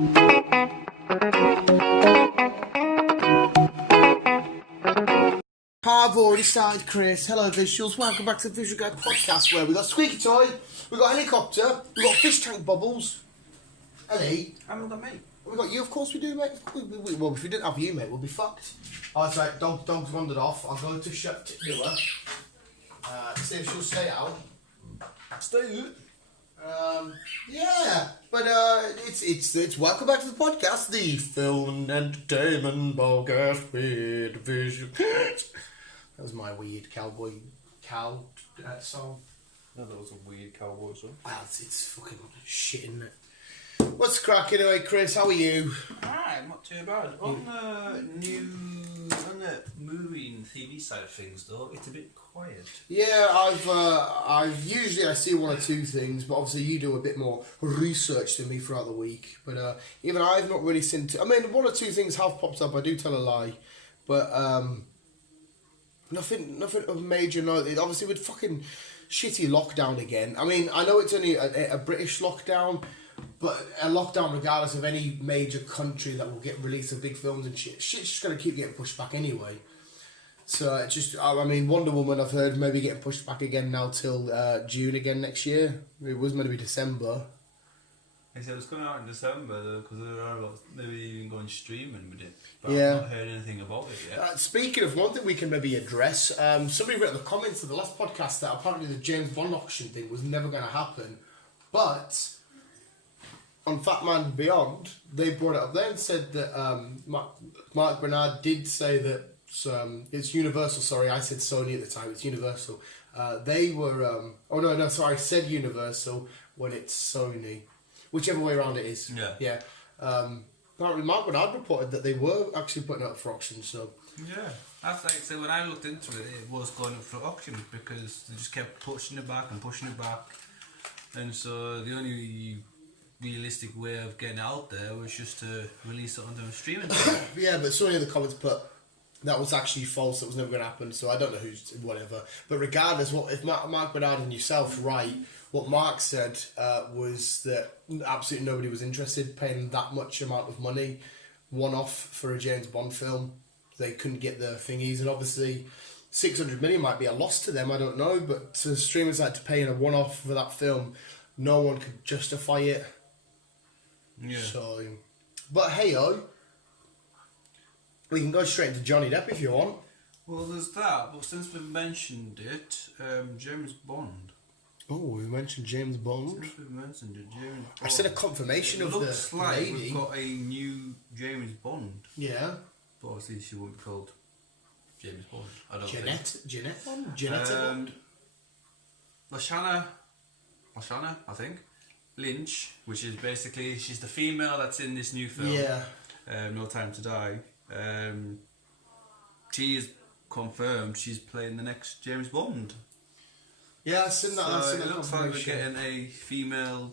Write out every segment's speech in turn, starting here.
I've already started, Chris. Hello, visuals. Welcome back to the Visual Guy Podcast, where we got Squeaky Toy, we got Helicopter, we got Fish Tank Bubbles, Ellie. And we got me. We got you, of course we do, mate. Well, if we didn't have you, mate, we'll be fucked. Oh, that's right. Dog's wandered off. I'll go to shut to her. See if she'll stay out. Stay out. Yeah, but it's welcome back to the podcast, the film and entertainment podcast with Visual. That was my weird cowboy song. No, that was a weird cowboy song. Well, it's fucking shit, isn't it? What's cracking anyway, Chris? How are you? Alright, not too bad. On the movie and TV side of things, though, it's a bit quiet. Yeah, I've usually I see one or two things, but obviously you do a bit more research than me throughout the week. But even I've not really seen. I mean, one or two things have popped up. I do tell a lie, but nothing of major note. Obviously, with fucking shitty lockdown again. I mean, I know it's only a British lockdown. But a lockdown, regardless of any major country that will get release of big films and shit's just going to keep getting pushed back anyway. So it's just, I mean, Wonder Woman, I've heard, maybe getting pushed back again now till June again next year. It was meant to be December. They said it was coming out in December, though, because they were maybe even going streaming with it. But Yeah. I've not heard anything about it yet. Speaking of one thing we can maybe address, somebody wrote in the comments of the last podcast that apparently the James Bond auction thing was never going to happen. But on Fat Man Beyond, they brought it up there and said that Mark Bernard did say that it's Universal. Sorry, I said Sony at the time. It's Universal. They were. I said Universal when it's Sony, whichever way around it is. Yeah. Yeah. Apparently, Mark Bernard reported that they were actually putting it up for auction. So. Yeah, that's like, so when I looked into it, it was going up for auction because they just kept pushing it back. And so the only realistic way of getting it out there was just to release it onto a streaming. Yeah, but Sony in the comments put that was actually false. It was never going to happen. So I don't know who's whatever. But regardless, what if Mark Bernard and yourself right? What Mark said was that absolutely nobody was interested paying that much amount of money one off for a James Bond film. They couldn't get the thingies, and obviously 600 million might be a loss to them. I don't know, but to streamers like to pay in a one off for that film, no one could justify it. Yeah. So, but hey-o, we can go straight into Johnny Depp if you want. Well, there's that, but since we've mentioned it, James Bond. Oh, we mentioned James Bond. Since we've mentioned it, James Bond. I said a confirmation of the looks like lady. we've got a new James Bond. Yeah. But obviously she won't be called James Bond. I don't Jeanette Bond? Jeanette think. Bond? Lashana, I think. Lynch, which is basically, she's the female that's in this new film. Yeah. No Time to Die. She is confirmed she's playing the next James Bond. Yeah, I've seen that. I've seen It that looks like we're confirmation. getting a female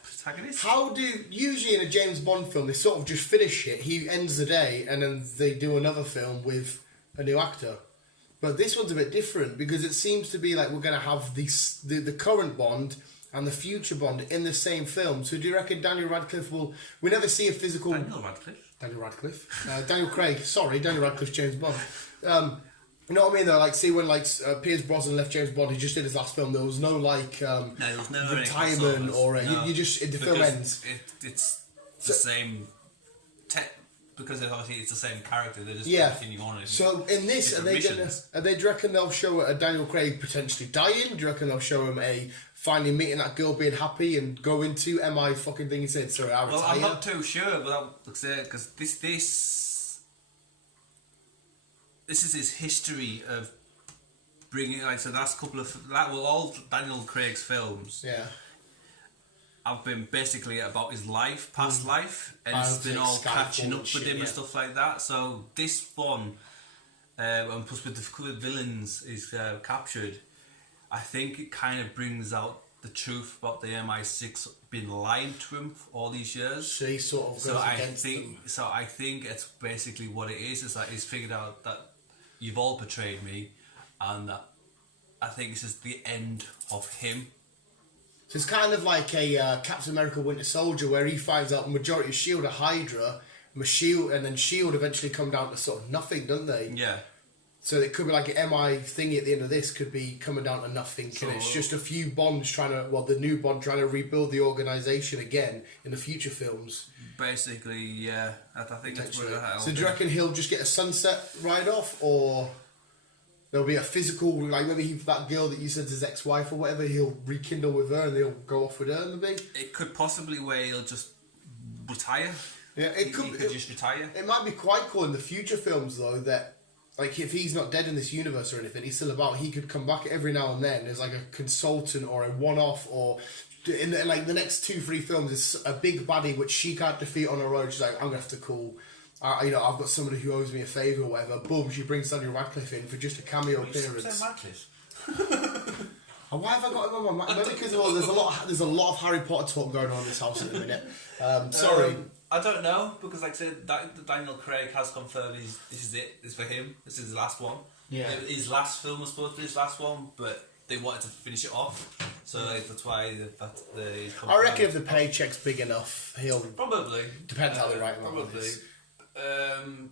protagonist. How do, usually in a James Bond film, they sort of just finish it, he ends the day, and then they do another film with a new actor. But this one's a bit different, because it seems to be like we're going to have the current Bond and the future Bond in the same film. So do you reckon Daniel Radcliffe will... We never see a physical... Daniel Craig. Sorry, Daniel Radcliffe, James Bond. You know what I mean, though? Like, see when Pierce Brosnan left James Bond, he just did his last film. There was no, there was never retirement or... You just... The film ends. It's the same... Because obviously it's the same character, they're just continuing on it. So in this, do you reckon they'll show a Daniel Craig potentially dying? Do you reckon they'll show him finally meeting that girl, being happy, and go into I fucking thing he said? Sorry, I retire. Well, I'm not too sure, but because this is his history of bringing so last couple of all Daniel Craig's films. Yeah. Have been basically about his life, past life, and it's been all catching up with him and stuff like that. So this one, and plus with the villains is captured, I think it kind of brings out the truth about the MI6 being lying to him for all these years. So he sort of goes against them. So I think it's basically what it is. It's like he's figured out that you've all betrayed me, and that I think this is the end of him. So it's kind of like a Captain America Winter Soldier, where he finds out the majority of S.H.I.E.L.D. are Hydra, and then S.H.I.E.L.D. eventually come down to sort of nothing, don't they? Yeah. So it could be like an MI thingy at the end of this could be coming down to nothing, and it's just a few Bonds the new Bond trying to rebuild the organisation again in the future films. Basically, yeah. I think that's what it'll So do you reckon he'll just get a sunset ride-off, or there'll be a physical, like maybe that girl that you said is his ex-wife or whatever, he'll rekindle with her and they'll go off with her maybe? It could possibly where he'll just retire. Yeah, it could just retire. It might be quite cool in the future films though, that like if he's not dead in this universe or anything, he's still about, he could come back every now and then as like a consultant or a one-off, or in like the next 2-3 films is a big baddie which she can't defeat on her own. She's like, I'm gonna have to call, I've got somebody who owes me a favour or whatever. Boom, she brings Daniel Radcliffe in for just a cameo appearance. And why have I got him on my mind? Maybe because there's a lot of Harry Potter talk going on in this house at the minute. Sorry. I don't know, because like I said, Daniel Craig has confirmed this is it. It's for him. This is his last one. Yeah. His last film was supposed to be his last one, but they wanted to finish it off. So that's why I reckon if the paycheck's big enough, he'll... Probably. Depends how they write him. Probably.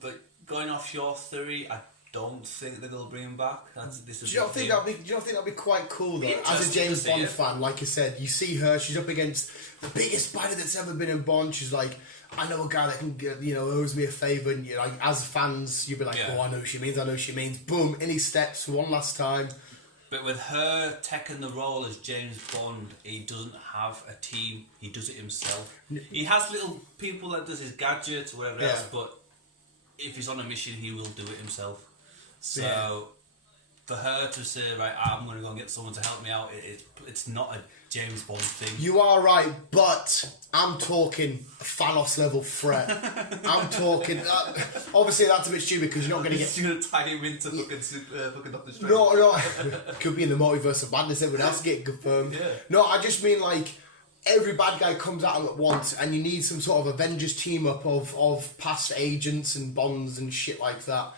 But going off your theory, I don't think they're going to bring him back. Do you not think that'd be quite cool though? As a James Bond fan, like I said, you see her, she's up against the biggest spider that's ever been in Bond. She's like, I know a guy that can, owes me a favour, and like as fans, you'd be like, oh, I know what she means. Boom, in he steps one last time. But with her taking the role as James Bond, he doesn't have a team. He does it himself. He has little people that does his gadgets or whatever else, but if he's on a mission, he will do it himself. So for her to say, right, I'm going to go and get someone to help me out, it's not a James Bond thing. You are right, but I'm talking Thanos level threat. I'm talking... obviously, that's a bit stupid because you're not going to get... You're going to tie him into fucking Doctor Strange. No. Could be in the multiverse of madness. Everyone else get confirmed. Yeah. No, I just mean like... Every bad guy comes at him at once, and you need some sort of Avengers team up of past agents and Bonds and shit like that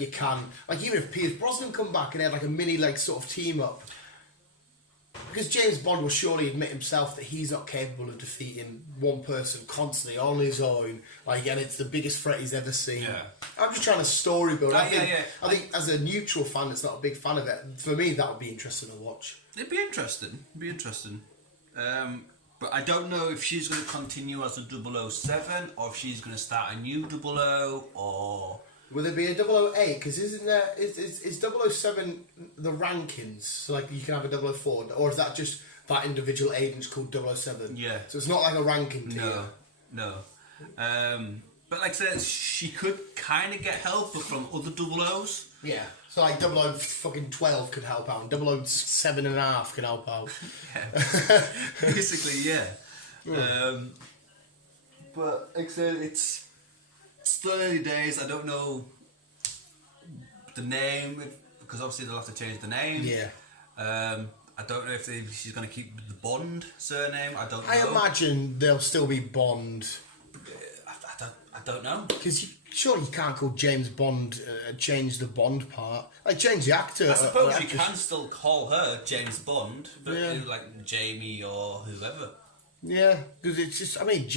you can, like, even if Pierce Brosnan come back and they had like a mini like sort of team up, because James Bond will surely admit himself that he's not capable of defeating one person constantly on his own, like, and it's the biggest threat he's ever seen. Yeah. I'm just trying to story build. I think as a neutral fan that's not a big fan of it, for me that would be interesting to watch. It'd be interesting. But I don't know if she's going to continue as a 007 or if she's going to start a new 00 or... Will there be a 008? Because isn't there... Is 007 the rankings? So like you can have a 004? Or is that just that individual agent's called 007? Yeah. So it's not like a ranking tier? No. But like I said, she could kind of get help from other 00s. Yeah. So like 012 could help out, and 007.5 can help out. Yeah. Basically, yeah. But like I said, it's still early days. I don't know the name, because obviously they'll have to change the name. Yeah. I don't know if she's going to keep the Bond surname. I don't know. I imagine there'll still be Bond. I don't know. Because surely you can't call James Bond, change the Bond part. Like, change the actor. I suppose you can still call her James Bond, but like Jamie or whoever. Yeah, because it's just, I mean,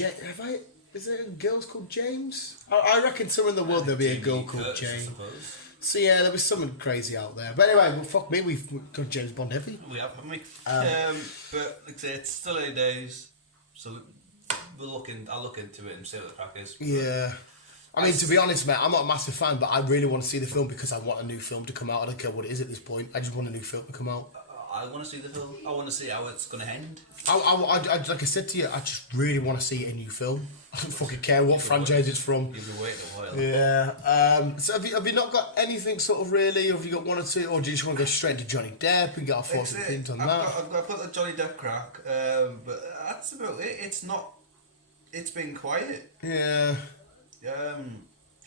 is there girls called James? I reckon somewhere in the world there'll be a girl called James. So yeah, there'll be something crazy out there. But anyway, well, fuck me, we've got James Bond heavy. We have, haven't we? But like I say, it's still early days, so I'll look into it and see what the crack is. Yeah. I mean, to be honest, mate, I'm not a massive fan, but I really want to see the film because I want a new film to come out. I don't care what it is at this point. I just want a new film to come out. I want to see the film. I want to see how it's going to end. Like I said to you, I just really want to see a new film. I don't fucking care what franchise it's from. You've been waiting a while. Yeah. So have you not got anything sort of really? Or have you got one or two? Or do you just want to go straight into Johnny Depp and get our thoughts and opinions on that? I've got the Johnny Depp crack, but that's about it. It's not... It's been quiet. Yeah.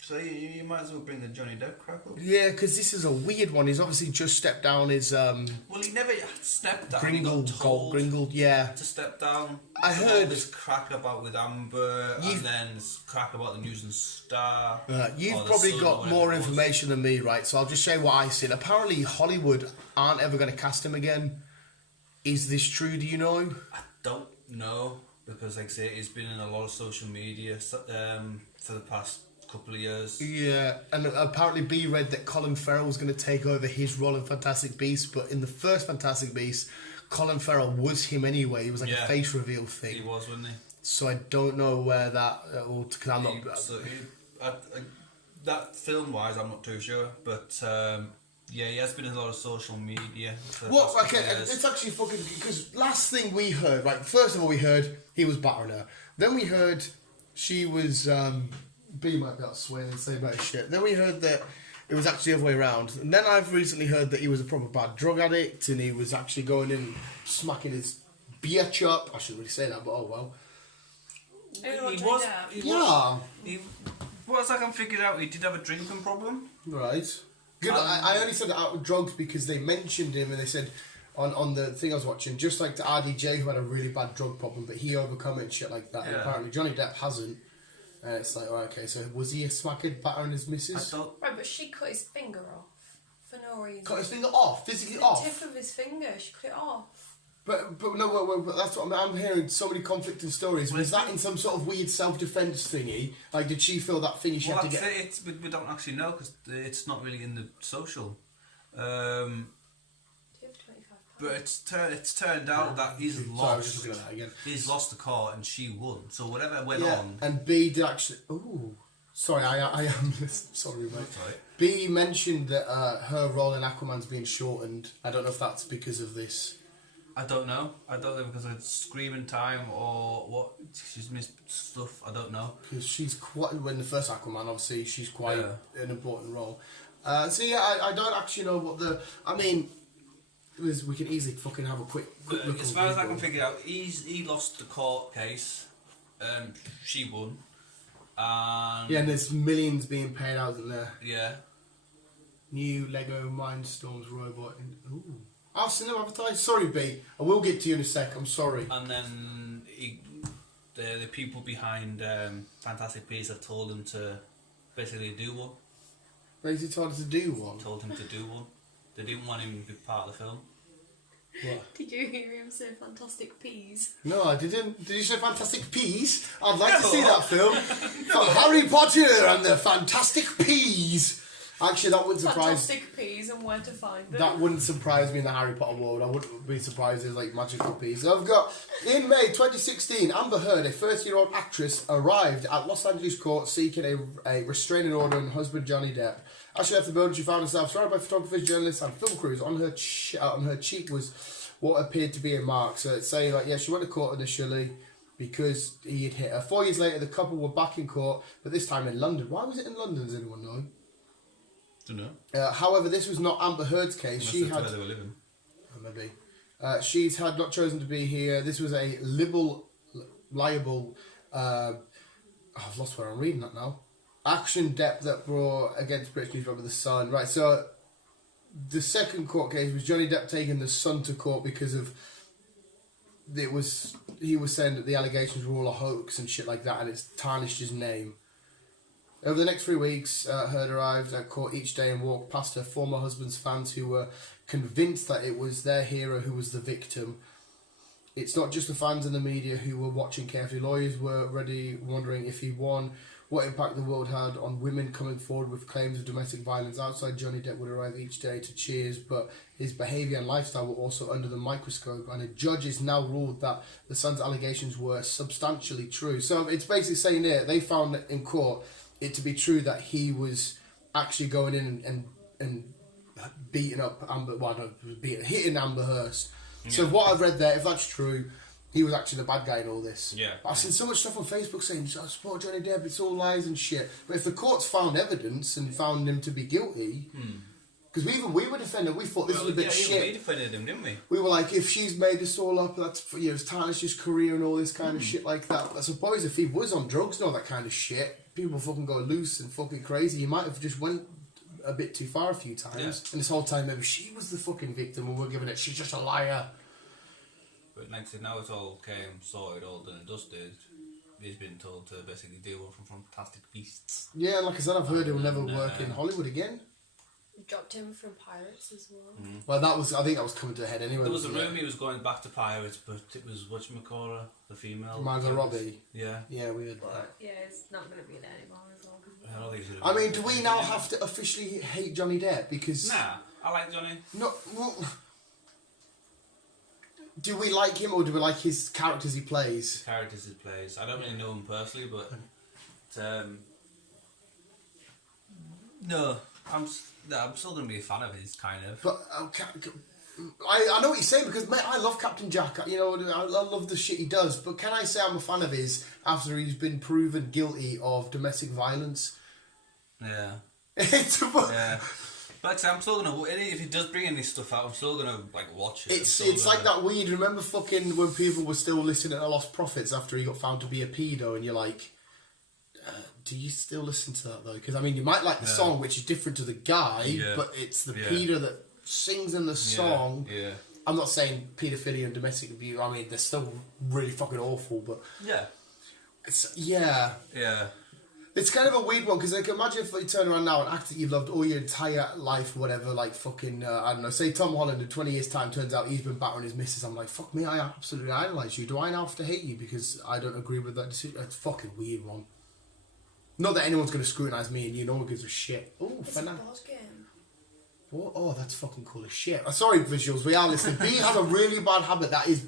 So you might as well bring the Johnny Depp crack up. Yeah, because this is a weird one. He's obviously just stepped down his... Well, he never stepped down. Gringold, yeah. To step down. I heard... this crack about with Amber, and then this crack about the News and Star. You've probably got more information than me, right? So I'll just say what I said. Apparently Hollywood aren't ever going to cast him again. Is this true? Do you know? I don't know, because like I say, it's been in a lot of social media for the past couple of years. Yeah, and apparently B read that Colin Farrell was going to take over his role in Fantastic Beasts, but in the first Fantastic Beasts, Colin Farrell was him anyway. It was like a face reveal thing. He was, wasn't he? So I don't know where that... Cause I'm not... that film-wise, I'm not too sure, but... yeah, he has been in a lot of social media. Well, okay, it's actually fucking... Because last thing we heard, right, first of all we heard he was battering her. Then we heard she was... B might be able to swear and say about shit. Then we heard that it was actually the other way around. And then I've recently heard that he was a proper bad drug addict and he was actually going in and smacking his bitch up. I shouldn't really say that, but oh well. As I can figure out, he did have a drinking problem. Right. Good. I only said that out with drugs because they mentioned him and they said on the thing I was watching, just like the RDJ who had a really bad drug problem, but he overcome it and shit like that. Yeah. And apparently Johnny Depp hasn't. And it's like, oh, okay, so was he a smacking battering his missus? Right, but she cut his finger off for no reason. Cut his finger off? Physically off? The tip of his finger, she cut it off. But no, but that's what I'm hearing. So many conflicting stories. Was that in some sort of weird self-defense thingy? Like, did she feel that thingy she had to get? We don't actually know because it's not really in the social. But it's turned out that he's lost. He's lost the court and she won. So whatever went on. And B did actually. Ooh, sorry, I am sorry, mate. Right. B mentioned that her role in Aquaman's being shortened. I don't know if that's because of this. I don't know. I don't know because of screaming time or what. She's missed stuff. I don't know. Because she's quite. When the first Aquaman, obviously, she's quite an important role. So yeah, I don't actually know what the. I mean. We can easily fucking have a quick look. As far as I can figure out, he lost the court case. She won. And yeah, and there's millions being paid out in there. Yeah. New Lego Mindstorms robot. Ooh. I've seen them advertised. Sorry, B. I will get to you in a sec. I'm sorry. And then the people behind Fantastic Beasts have told him to basically do one. Basically told him to do one? Told him to do one. They didn't want him to be part of the film. What? Did you hear him say Fantastic Peas? No, I didn't. Did you say Fantastic Peas? I'd like to see that film. Harry Potter and the Fantastic Peas. Actually, that wouldn't surprise... Fantastic Peas and where to find them. That wouldn't surprise me in the Harry Potter world. I wouldn't be surprised if it's like magical peas. So I've got, in May 2016, Amber Heard, a 30-year-old actress, arrived at Los Angeles court seeking a restraining order on husband Johnny Depp. As she left the building, she found herself surrounded by photographers, journalists, and film crews. On her cheek was what appeared to be a mark. So it's saying, like, yeah, she went to court initially because he had hit her. 4 years later, the couple were back in court, but this time in London. Why was it in London? Does anyone know? Don't know. However, this was not Amber Heard's case. She had. Where they were living. Maybe. She's had not chosen to be here. This was a liable. I've lost where I'm reading that now. Action Depp that brought against British newspaper The Sun. Right, so the second court case was Johnny Depp taking The Sun to court because of he was saying that the allegations were all a hoax and shit like that, and it's tarnished his name. Over the next 3 weeks, Heard arrived at court each day and walked past her former husband's fans who were convinced that it was their hero who was the victim. It's not just the fans and the media who were watching carefully. Lawyers were already wondering if he won, what impact the world had on women coming forward with claims of domestic violence. Outside, Johnny Depp would arrive each day to cheers, but his behaviour and lifestyle were also under the microscope, and a judge has now ruled that the Sun's allegations were substantially true. So it's basically saying there, they found in court it to be true that he was actually going in and beating up hitting Amber Heard. Yeah. So what I've read there, if that's true, he was actually the bad guy in all this. Yeah. I've seen so much stuff on Facebook saying, I support Johnny Depp, it's all lies and shit. But if the courts found evidence and found him to be guilty, because we were defending, we thought this was a bit shit. We defended him, didn't we? We were like, if she's made this all up, that's it's tarnished his career and all this kind of shit like that. I suppose if he was on drugs and all that kind of shit, people fucking go loose and fucking crazy. He might have just went a bit too far a few times. Yeah. And this whole time, maybe she was the fucking victim and we're giving it, she's just a liar. But like I said, now it's all sorted, all done and dusted. He's been told to basically deal with from Fantastic Beasts. Yeah, and like I said, I've heard he'll never work in Hollywood again. Dropped him from Pirates as well. Well, I think that was coming to a head anyway. There was a rumour he was going back to Pirates, but it was whatchamacallit, the female. Margot Robbie. Yeah. Yeah, we heard But that. yeah, it's not going to be there anymore as well. I don't think he's I mean, do we now have to officially hate Johnny Depp because? Nah, I like Johnny. No. Well, do we like him or do we like his characters he plays? Characters he plays. I don't really know him personally, but no, I'm still gonna be a fan of his, kind of. But I know what you're saying because mate, I love Captain Jack. You know, I love the shit he does. But can I say I'm a fan of his after he's been proven guilty of domestic violence? Yeah. Yeah. But I'm still gonna, if he does bring any stuff out, I'm still gonna like watch it. It's like that weed. Remember fucking when people were still listening to Lost Prophets after he got found to be a pedo, and you're like, do you still listen to that though? Because I mean, you might like the song, which is different to the guy, but it's the pedo that sings in the song. Yeah. I'm not saying paedophilia and domestic abuse. I mean, they're still really fucking awful, but it's It's kind of a weird one because like, imagine if you turn around now and act that you've loved all your entire life, whatever. Like fucking, I don't know. Say Tom Holland in 20 years' time turns out he's been battering his missus. I'm like, fuck me, I absolutely idolise you. Do I now have to hate you because I don't agree with that decision? It's a fucking weird one. Not that anyone's going to scrutinise me and you, no one gives a shit. Oh, it's a board game. What? Oh, that's fucking cool as shit. Sorry, visuals, we are listening. B has a really bad habit that is,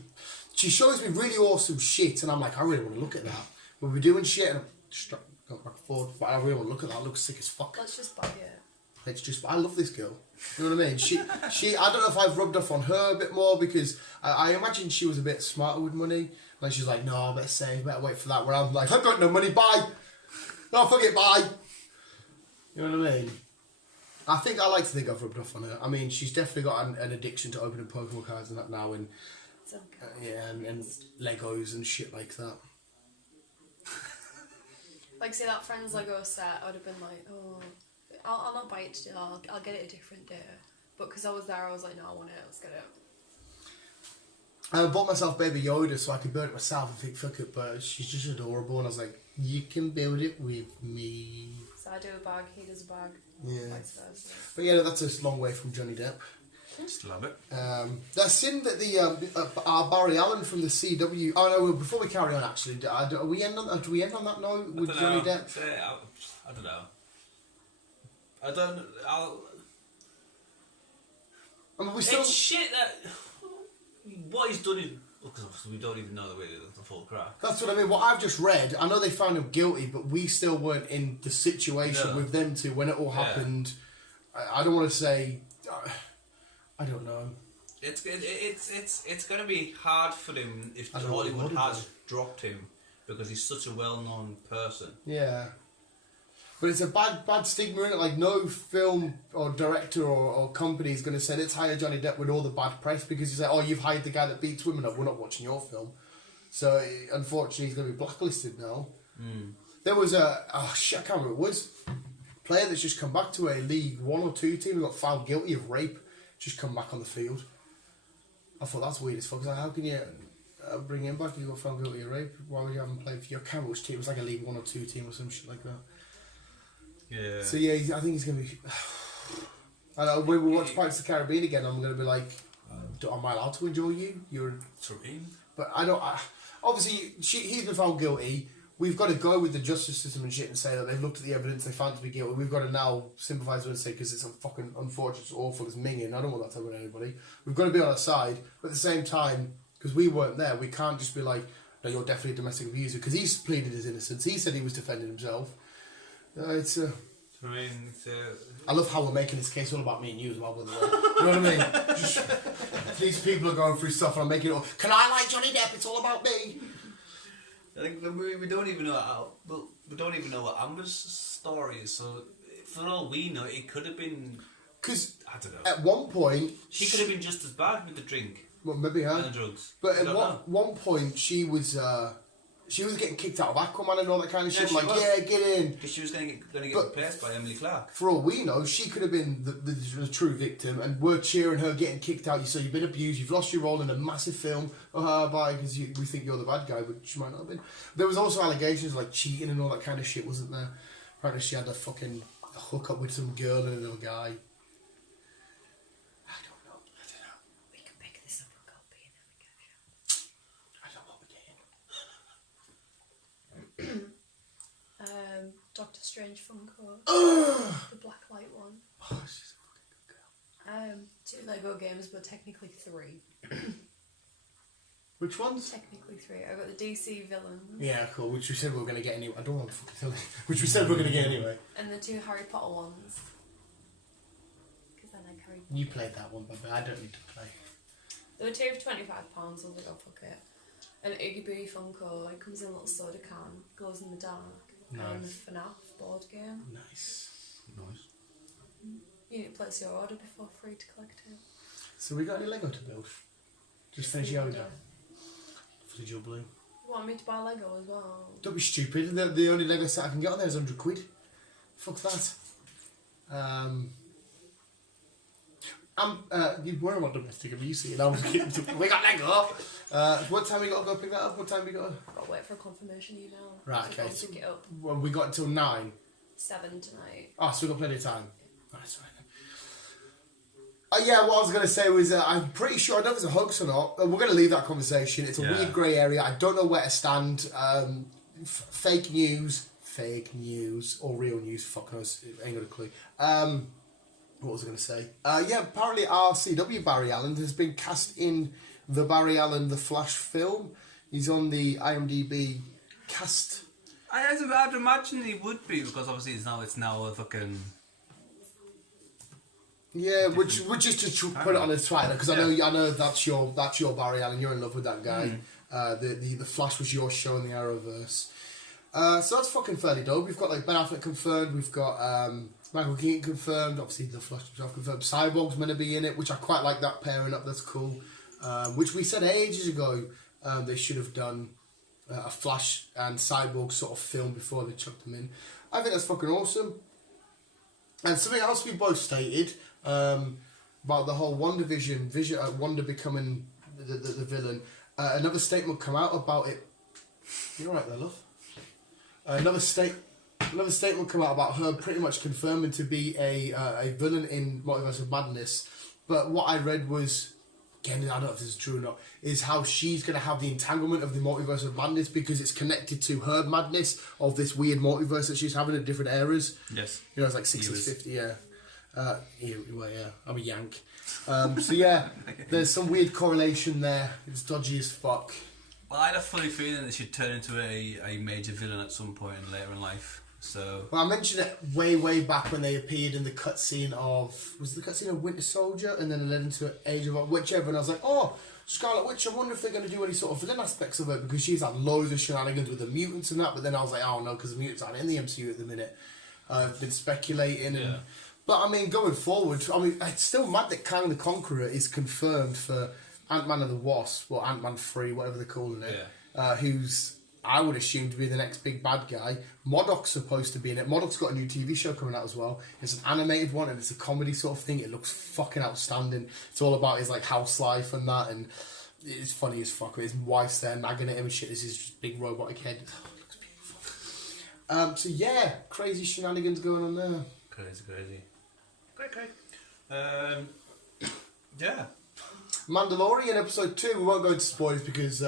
she shows me really awesome shit and I'm like, I really want to look at that. We'll be doing shit and I'm just going back and forth, but I really want to look at that. It looks sick as fuck. Let's just buy it. It's just, I love this girl. You know what I mean? She. I don't know if I've rubbed off on her a bit more because I imagine she was a bit smarter with money. Like she's like, no, I better save, better wait for that. Where I'm like, I've got no money, bye. No, fuck it, bye. You know what I mean? I like to think I've rubbed off on her. I mean, she's definitely got an addiction to opening Pokemon cards and that now, and and Legos and shit like that. Like, say that friend's Lego set, I would have been like, oh, I'll not buy it today, I'll get it a different day. But because I was there, I was like, no, I want it, let's get it. I bought myself Baby Yoda so I could build it myself and think, fuck it, but she's just adorable. And I was like, you can build it with me. So I do a bag, he does a bag. Yeah. Vice versa. But yeah, that's a long way from Johnny Depp. Just love it. That's sin that Barry Allen from the CW. Oh no! Before we carry on, actually, do we end on that note with Johnny Depp? I don't know. I mean, we still. It's shit that what he's done is because we don't even know the full crack. That's what I mean. What I've just read, I know they found him guilty, but we still weren't in the situation with them two when it all happened. I don't want to say. I don't know. It's going to be hard for him if Hollywood has dropped him because he's such a well-known person. Yeah. But it's a bad stigma in it. Like, no film or director or company is going to say, let's hire Johnny Depp with all the bad press because you say, oh, you've hired the guy that beats women up. We're not watching your film. So, unfortunately, he's going to be blacklisted now. There was I can't remember who it was. A player that's just come back to a League 1 or 2 team and got found guilty of rape. Just come back on the field. I thought that's weird as fuck. Like, how can you bring him back if you got found guilty of rape? Why would you have him play for your Campbell's team? It was like a League 1 or 2 team or some shit like that. Yeah. So yeah, I think he's gonna be. I know when we watch Pirates of the Caribbean again, I'm gonna be like, am I allowed to enjoy you? You're Serene. But I don't. Obviously, he's been found guilty. We've got to go with the justice system and shit and say that they've looked at the evidence, they found to be guilty. We've got to now sympathise with it and say, because it's a fucking unfortunate, it's awful, it's minging. I don't want that to happen to anybody. We've got to be on our side, but at the same time, because we weren't there, we can't just be like, no, you're definitely a domestic abuser, because he's pleaded his innocence. He said he was defending himself. I love how we're making this case all about me and you as well, by the way. You know what I mean? Just, these people are going through stuff and I'm making it all, can I like Johnny Depp? It's all about me. I think we don't even know we don't even know what Amber's story is. So for all we know, it could have been. Because I don't know. At one point, she could have been just as bad with the drink. Well, maybe and the drugs. But at one point, she was getting kicked out of Aquaman and all that kind of shit. Like, yeah, get in. Because she was going to get replaced by Emily Clark. For all we know, she could have been the true victim, and we're cheering her getting kicked out. You say you've been abused, you've lost your role in a massive film. Bye, because we think you're the bad guy, but she might not have been. There was also allegations like cheating and all that kind of shit, wasn't there? Apparently, she had a fucking hook up with some girl and another guy. Doctor Strange Funko. The black light one. Oh, she's a fucking good girl. 2 Lego games, but technically 3. Which ones? Technically 3. I got the DC villains. Yeah, cool. Which we said we were going to get anyway. I don't want to fucking tell you. Which we said we were going to get anyway. And the 2 Harry Potter ones. Because I like Harry Potter. You played that one, but I don't need to play. There were 2 for £25, so I was like, oh fuck it. An Iggy Boogie Funko, it comes in a little soda can, glows in the dark. Nice. And the FNAF board game. Nice. You need to place your order before free to collect it. So we got any Lego to build? Just finish Yoda. For the Joe Blue. You want me to buy Lego as well? Don't be stupid. The only Lego set I can get on there is £100. Fuck that. You worry about domestic abuse, you know. We got Lego. What time we got to go pick that up? What time we got to... I'll wait for a confirmation email. Right, so okay. I'll pick it up. Well, we got until 9. 7 tonight. Oh, so we've got plenty of time. Nice, right then. Yeah, what I was going to say was I'm pretty sure, I don't know if it's a hoax or not. We're going to leave that conversation. It's a weird grey area. I don't know where to stand. Fake news, or real news, fuck knows, ain't got a clue. What was I going to say? Apparently RCW Barry Allen has been cast in the Barry Allen The Flash film. He's on the IMDb cast. I'd imagine he would be, because obviously it's now a fucking... Yeah, which is to put it on a trailer, because I know that's your Barry Allen. You're in love with that guy. The Flash was your show in the Arrowverse. So that's fucking fairly dope. We've got like Ben Affleck confirmed. We've got Michael Keaton confirmed. Obviously the Flash himself confirmed. Cyborg's going to be in it, which I quite like that pairing up. That's cool. Which we said ages ago they should have done a Flash and Cyborg sort of film before they chucked them in. I think that's fucking awesome. And something else we both stated about the whole WandaVision, Wanda becoming the villain. Another statement come out about it. You're right there, love. Another statement come out about her pretty much confirming to be a villain in Multiverse of Madness. But what I read was, again, I don't know if this is true or not, is how she's going to have the entanglement of the Multiverse of Madness because it's connected to her madness of this weird multiverse that she's having in different eras. Yes. You know, it's like 60s, 50s, yeah. I'm a Yank. So yeah, there's some weird correlation there. It's dodgy as fuck. Well, I had a funny feeling that she'd turn into a major villain at some point later in life. So. Well, I mentioned it way back when they appeared in the cutscene of... Was the cutscene of Winter Soldier? And then it led into Age of... Whichever. And I was like, oh, Scarlet Witch, I wonder if they're going to do any sort of villain aspects of it. Because she's had loads of shenanigans with the mutants and that. But then I was like, oh no, because the mutants aren't in the MCU at the minute. I've been speculating. And, but I mean, going forward, I mean, it's still mad that Kang the Conqueror is confirmed for Ant-Man and the Wasp, or Ant-Man 3, whatever they're calling it. Who's... I would assume to be the next big bad guy. MODOK's supposed to be in it. MODOK's got a new TV show coming out as well. It's an animated one and it's a comedy sort of thing. It looks fucking outstanding. It's all about his like house life and that, and it's funny as fuck. His wife's there nagging at him and shit. This is just big robotic head. Oh, it looks beautiful. So yeah, crazy shenanigans going on there. Crazy. Great. Yeah. Mandalorian episode 2. We won't go into spoilers because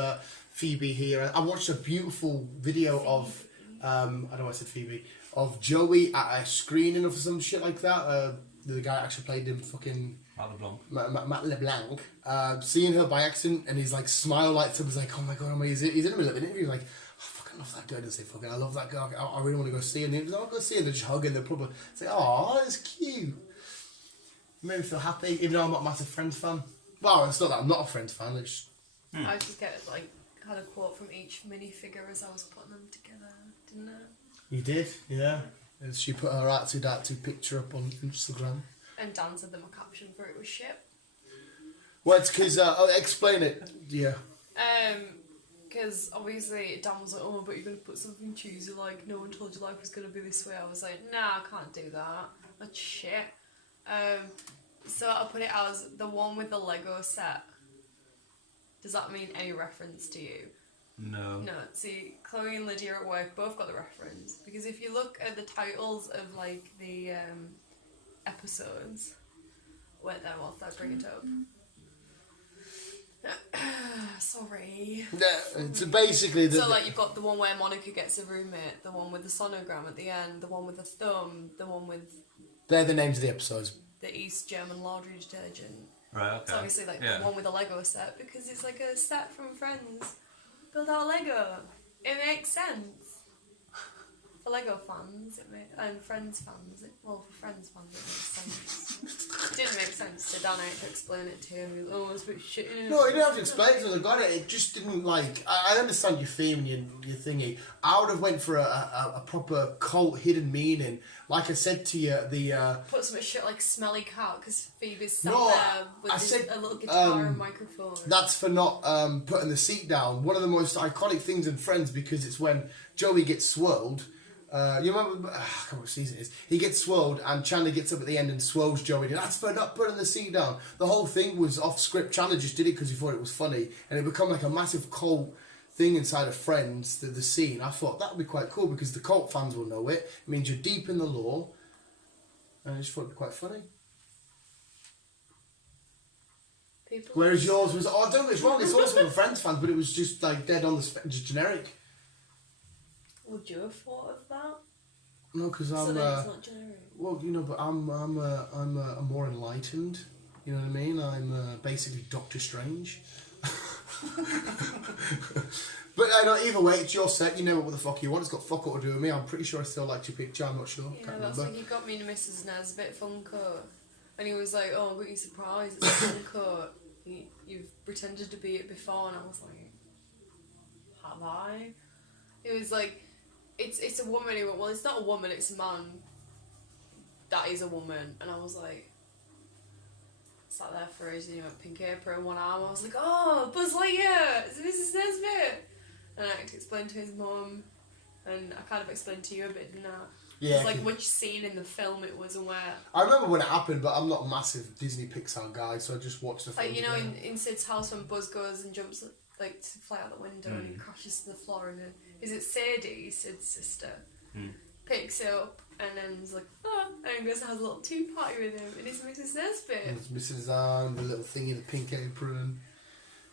Phoebe here. I watched a beautiful video of I don't know why I said Phoebe, of Joey at a screening of some shit like that. The guy actually played him, fucking Matt LeBlanc. Seeing her by accident, and he's like smile lights up. He's like, oh my god, he's in the middle of an interview. He's like, I fucking love that girl. And say, fucking, I love that girl. I really want to go see her. And he's like, I'll go see her. They're just hugging. They're probably say, oh, that's cute. It made me feel happy, even though I'm not a massive Friends fan. Well, it's not that I'm not a Friends fan. It's just... I just get like. Had a quote from each minifigure as I was putting them together, didn't I? You did, yeah. And she put her R2-D2 picture up on Instagram. And Dan said that my caption for it was shit. Well, it's because... I'll explain it. Yeah. Because obviously Dan was like, oh, but you're going to put something cheesy like, no one told you life was going to be this way. I was like, nah, I can't do that. That's shit. So I put it as the one with the Lego set. Does that mean any reference to you? No. No. See, Chloe and Lydia at work both got the reference. Because if you look at the titles of, like, the episodes... Wait there whilst I bring it up. Sorry. It's basically so like you've got the one where Monica gets a roommate, the one with the sonogram at the end, the one with the thumb, the one with... They're the names of the episodes. The East German laundry detergent. Right, okay. It's obviously like the one with a Lego set because it's like a set from Friends. Build out Lego. It makes sense. For Lego fans, and Friends fans, for Friends fans, it makes sense. It didn't make sense to Dan. I had to explain it to him. He was, oh, it's a bit shit. No, you didn't have to explain it to them. I got it. It just didn't like. I understand your theme and your thingy. I would have went for a proper cult hidden meaning. Like I said to you, the put some shit like smelly cat because Phoebe's sat there with a little guitar and microphone. That's for not putting the seat down. One of the most iconic things in Friends because it's when Joey gets swirled. You remember? I can't remember what season it is. He gets swirled, and Chandler gets up at the end and swirls Joey. That's for not putting the seat down. The whole thing was off script. Chandler just did it because he thought it was funny, and it became like a massive cult thing inside of Friends. The scene. I thought that would be quite cool because the cult fans will know it. It means you're deep in the lore, and I just thought it'd be quite funny. Whereas yours was, don't get me wrong, it's also for Friends fans, but it was just like dead on the just generic. Would you have thought of that? No, because I'm. So then it's not generic. Well, but I'm more enlightened. You know what I mean? I'm basically Doctor Strange. But I know either way, it's your set. You know what the fuck you want. It's got fuck all to do with me. I'm pretty sure I still liked your picture. I'm not sure. Yeah, Can't that's remember. like he got me and Mrs. Nesbitt Funko, and he was like, "Oh, I got you a surprise. It's a Funko. You've pretended to be it before," and I was like, "Have I?" It was like. It's a woman. He went, well, it's not a woman, it's a man. That is a woman. And I was like, sat there for ages, and he went, pink apron, one arm. I was like, oh, Buzz Lightyear, it's Mrs. Nesbitt. And I had to explain to his mum, and I kind of explained to you a bit, didn't I? Yeah. It's like which scene in the film it was and where. I remember when it happened, but I'm not a massive Disney Pixar guy, so I just watched the film. Like, in Sid's house when Buzz goes and jumps like to fly out the window and he crashes to the floor and then is it Sadie, Sid's sister, picks it up and then is like, oh, and goes and has a little tea party with him and it's Mrs. Nesbitt. And it's Mrs. Arm, the little thingy, the pink apron.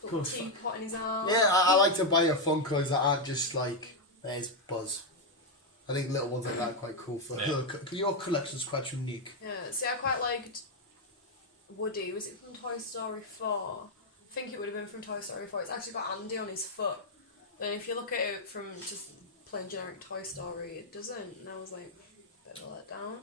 Little teapot in his arm. Yeah, I like to buy your Funkos that aren't just like, there's Buzz. I think little ones like that are quite cool for her. Your collection's quite unique. Yeah, see, I quite liked Woody. Was it from Toy Story 4? I think it would have been from Toy Story 4. It's actually got Andy on his foot. And if you look at it from just plain generic Toy Story, it doesn't. And I was like, bit of a letdown.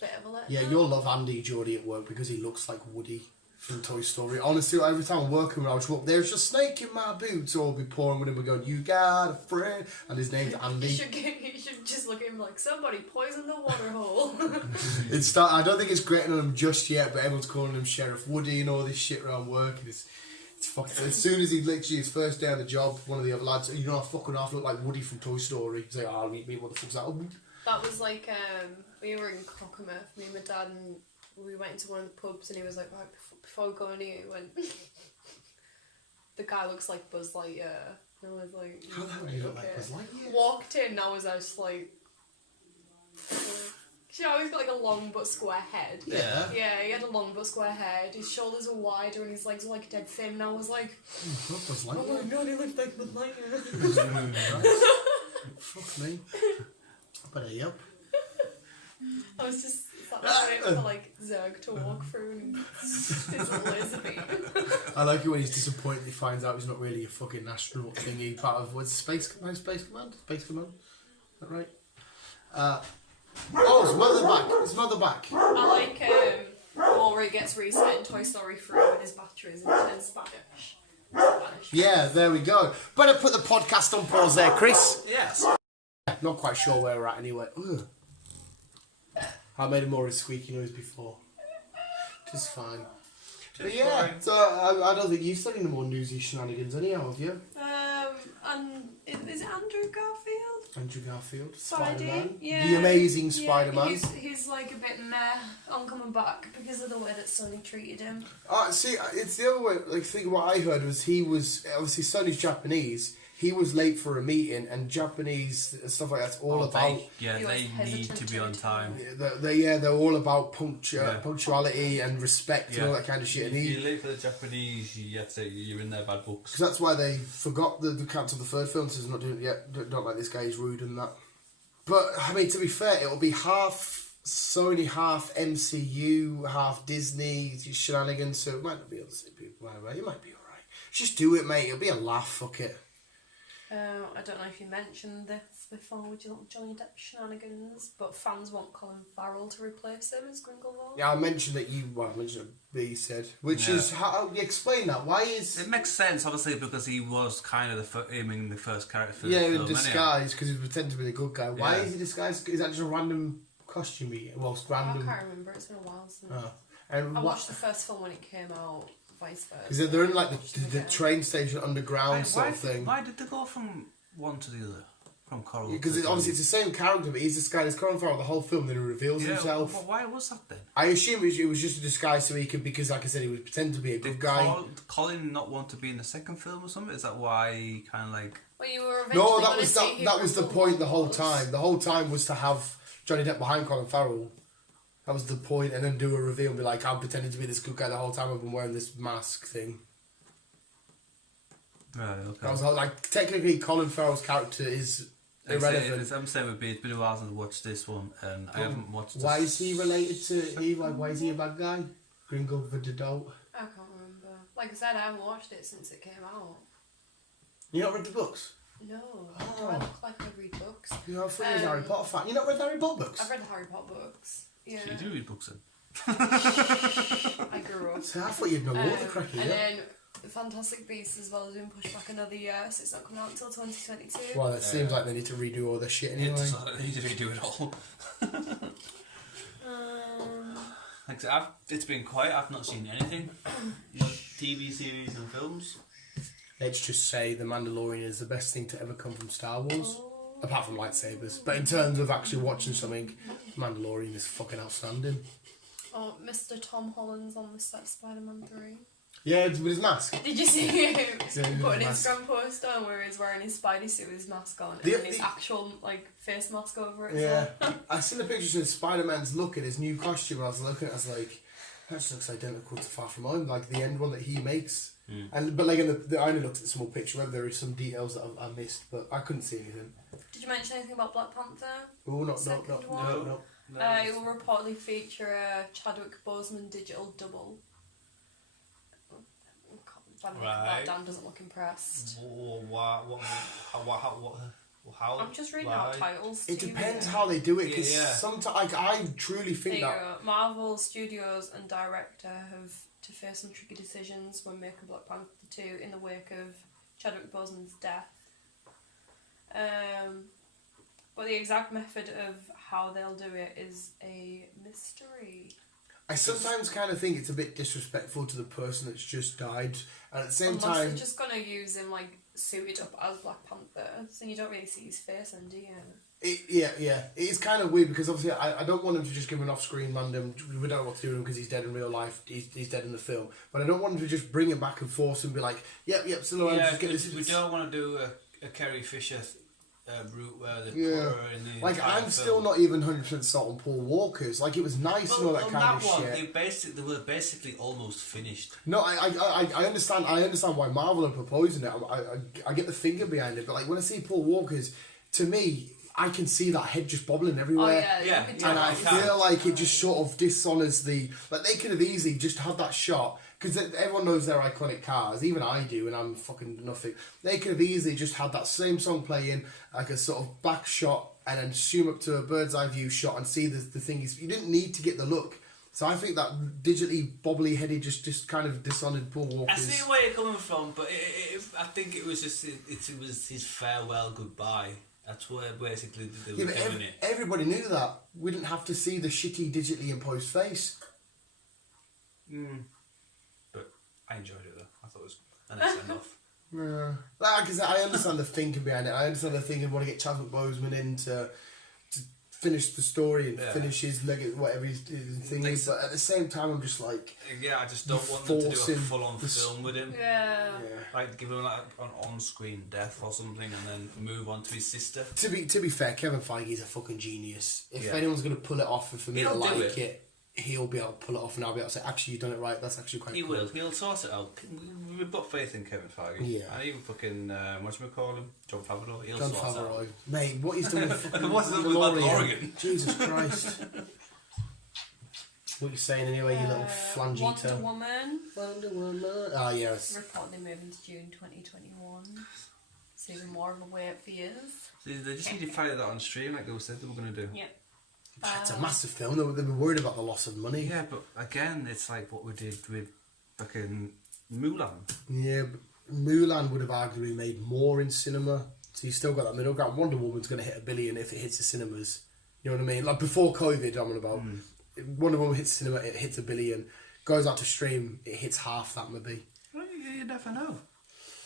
Bit of a letdown. Yeah, you'll love Andy Geordie at work because he looks like Woody from Toy Story. Honestly, every time I'm working, when I was up, there's a snake in my boots, or I'll be pouring with him and going, you got a friend, and his name's Andy. You should just look at him like, somebody poisoned the water hole. I don't think it's grating on him just yet, but everyone's calling him Sheriff Woody and all this shit around work, and it's fucking. As soon as he literally his first day on the job, one of the other lads, I fucking half look like Woody from Toy Story. He's like, oh, meet me, what the fuck's that? That was like, we were in Cockermouth, me and my dad, and we went into one of the pubs, and he was like, right, before we go in here, he went, the guy looks like Buzz Lightyear. And I was like, how the hell do you look like Buzz Lightyear? Walked in, and I was just like, you know, he's got like a long but square head. Yeah. Yeah, he had a long but square head. His shoulders were wider and his legs were like dead thin. And I was like, Buzz Lightyear. oh my god, he looks like Buzz Lightyear. Fuck me. But yep. I was just sat there waiting for like Zerg to walk through and his laser beam. I like it when he's disappointed he finds out he's not really a fucking astronaut thingy, part of what's Space Command? Space Command? Space Command? Is that right? Oh, it's Mother back. I like where he gets reset in Toy Story 3 with his batteries and in Spanish. Yeah, there we go. Better put the podcast on pause there, Chris. Yes. Not quite sure where we're at anyway. Ugh. I made a more squeaky noise before. Just fine. But yeah, so I don't think you've seen any more newsy shenanigans anyhow, have you? And is it Andrew Garfield? Andrew Garfield, Spidey? Spider-Man, Yeah. the amazing Spider-Man. He's like a bit meh on coming back because of the way that Sony treated him. See, it's the other way. Like, think what I heard was he was obviously Sony's Japanese. he was late for a meeting, and Japanese stuff like that's all about. They need to be on time. They're all about punctuality and respect and all that kind of shit. And if you're late for the Japanese, you're in their bad books. Because that's why they forgot the cancelled the third film. Says not doing it yet. Don't like this guy. He's rude and that. But I mean, to be fair, it'll be half Sony, half MCU, half Disney shenanigans. So it might not be able to see people. Anyway, it might be alright. Just do it, mate. It'll be a laugh. Fuck it. I don't know if you mentioned this before with your Johnny Depp shenanigans, but fans want Colin Farrell to replace him as Grindelwald. Yeah, I mentioned that I mentioned it, B said, which is how you explain that. Why is it makes sense, obviously, because he was kind of the first character. For the film, in disguise because he pretended to be the good guy. Why is he disguised? Is that just a random costume? Well, it's random. I can't remember. It's been a while since. And I watched the first film when it came out. Vice versa. Because they're in like the train station underground sort of thing. Why did they go from one to the other? From Coral? Because obviously it's the same character, but he's this guy that's Colin Farrell the whole film. Then he reveals himself. But why was that then? I assume it was just a disguise so he could, because like I said, he was pretending to be a good guy. Did Colin not want to be in the second film or something? Is that why he kind of like? Well, you were eventually that was the point the whole time. The whole time was to have Johnny Depp behind Colin Farrell. That was the point, and then do a reveal and be like, I'm pretending to be this good guy the whole time. I've been wearing this mask thing. Right, okay. That was like technically Colin Farrell's character is irrelevant. I'm saying with it's been a while since I watched this one, and I haven't watched. Why is he related to Eve? Like, why is he a bad guy? Gringo the adult. I can't remember. Like I said, I haven't watched it since it came out. You not read the books? No. Do I look like I read books? You're a Harry Potter fan. You not read the Harry Potter books? I've read the Harry Potter books. Yeah. So you do read books then? I grew up. So I thought you'd know all the cracky. And then Fantastic Beasts as well has been pushed back another year, so it's not coming out until 2022. Well, it seems like they need to redo all their shit anyway. They need to redo it all. Like I said, it's been quiet. I've not seen anything. No TV series and films. Let's just say The Mandalorian is the best thing to ever come from Star Wars. Apart from lightsabers. But in terms of actually watching something, Mandalorian is fucking outstanding. Oh, Mr. Tom Holland's on the set of Spider-Man 3. Yeah, with his mask. Did you see him put an mask. Instagram post on where he's wearing his Spidey suit with his mask on and then his actual face mask over it? Yeah. I seen the pictures of Spider-Man's look at his new costume and I was looking at it, I was like, that just looks identical to Far From Home, like the end one that he makes. But like I only looked at the small picture, whether there is some details that I missed, but I couldn't see anything. Did you mention anything about Black Panther? Oh, no. It will reportedly feature a Chadwick Boseman digital double. Dan doesn't look impressed. How? I'm just reading out titles. It depends how they do it, because sometimes I truly think that Marvel Studios and director have to face some tricky decisions when making Black Panther 2 in the wake of Chadwick Boseman's death. But the exact method of how they'll do it is a mystery. I sometimes kind of think it's a bit disrespectful to the person that's just died, and at the same Unless time, they're just gonna use him like suited up as Black Panther, so you don't really see his face, then, do you? It is kind of weird because obviously I don't want him to just give him an off-screen random. We don't know what to do with him because he's dead in real life. He's dead in the film, but I don't want him to just bring him back and force him and be like, yep, still around. Just get this. We don't want to do a Carrie Fisher route where they put her in the like I'm still not even 100% sold on Paul Walker's. Like it was nice and all that kind of shit. They were basically almost finished. No, I understand. I understand why Marvel are proposing it. I get the finger behind it, but like when I see Paul Walker's, to me, I can see that head just bobbling everywhere. Oh, yeah. And I feel like it just sort of dishonours the... Like, they could have easily just had that shot, because everyone knows their iconic cars, even I do, and I'm fucking nothing. They could have easily just had that same song playing, like a sort of back shot, and then zoom up to a bird's eye view shot and see the thing. You didn't need to get the look. So I think that digitally bobbly headed just kind of dishonoured Paul Walker's... I see where you're coming from, but I think it was just... It was his farewell goodbye. That's where basically they were doing it. Everybody knew that. We didn't have to see the shitty digitally imposed face. But I enjoyed it though. I thought it was a nice enough. Yeah. Like I said, I understand the thinking behind it. I understand the thinking want to get Chadwick Boseman in to finish the story and finish his whatever his thing is. But at the same time, I'm just like, I just don't want them to do a full-on film with him. Yeah. Like give him like an on-screen death or something, and then move on to his sister. To be fair, Kevin Feige's a fucking genius. If anyone's gonna pull it off, and for me to like it, he'll be able to pull it off, and I'll be able to say, actually, you've done it right. That's actually quite. He cool. will. He'll sort it out. We've got faith in Kevin Feige. Yeah. And even fucking what do we call him? John Favreau. He'll John sort Favreau, it out. mate. What he's done with fucking What's up with Oregon? Jesus Christ. What are you saying anyway, you little flangito? Wonder Woman. Oh, yes. Reportedly moving to June 2021. So even more of a wait for years. See, they just need to fire that on stream like they said they were going to do. Yeah. It's a massive film. They were worried about the loss of money. Yeah, but again, it's like what we did with fucking Mulan. Yeah, but Mulan would have arguably made more in cinema. So you still got that middle ground. Wonder Woman's going to hit $1 billion if it hits the cinemas. You know what I mean? Like before COVID, I'm on about. Wonder Woman hits cinema, it hits $1 billion. Goes out to stream, it hits half that maybe. Well, you never know.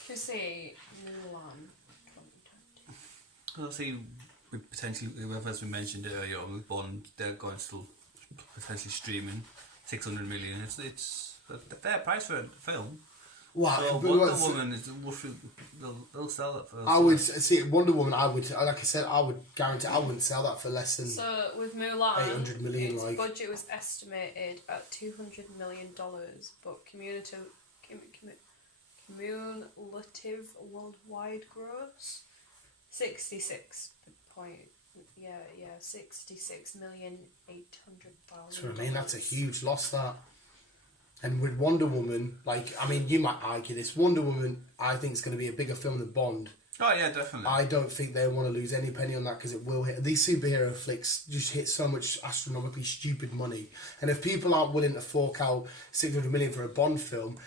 To see Mulan 2020. Well, see, we potentially, as we mentioned earlier, with Bond, they're going still potentially streaming 600 million. It's a fair price for a film. Wow, so Wonder Woman is they'll sell it for. I would see Wonder Woman. I would, like I said, I would guarantee I wouldn't sell that for less than. So with Mulan, 800 million. Its budget was estimated at $200 million, but cumulative worldwide gross 66 $66,800,000. That's what I mean. That's a huge loss. That. And with Wonder Woman, like, I mean, you might argue this. Wonder Woman, I think, is going to be a bigger film than Bond. Oh, yeah, definitely. I don't think they want to lose any penny on that because it will hit. These superhero flicks just hit so much astronomically stupid money. And if people aren't willing to fork out 600 million for a Bond film,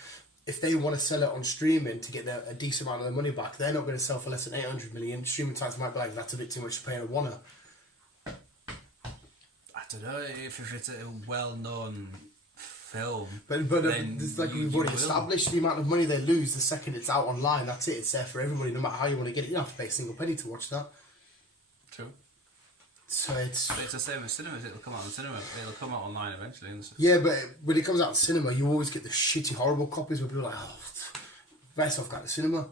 if they want to sell it on streaming to get a decent amount of their money back, they're not going to sell for less than 800 million. Streaming times might be like, that's a bit too much to pay a Warner. I don't know if it's a well-known film. But it's like we've already established the amount of money they lose the second it's out online. That's it. It's there for everybody, no matter how you want to get it. You don't have to pay a single penny to watch that. True. So it's the same as cinemas. It'll come out in cinema. It'll come out online eventually. Yeah, but when it comes out in cinema, you always get the shitty, horrible copies where people are like, oh, best off going to cinema.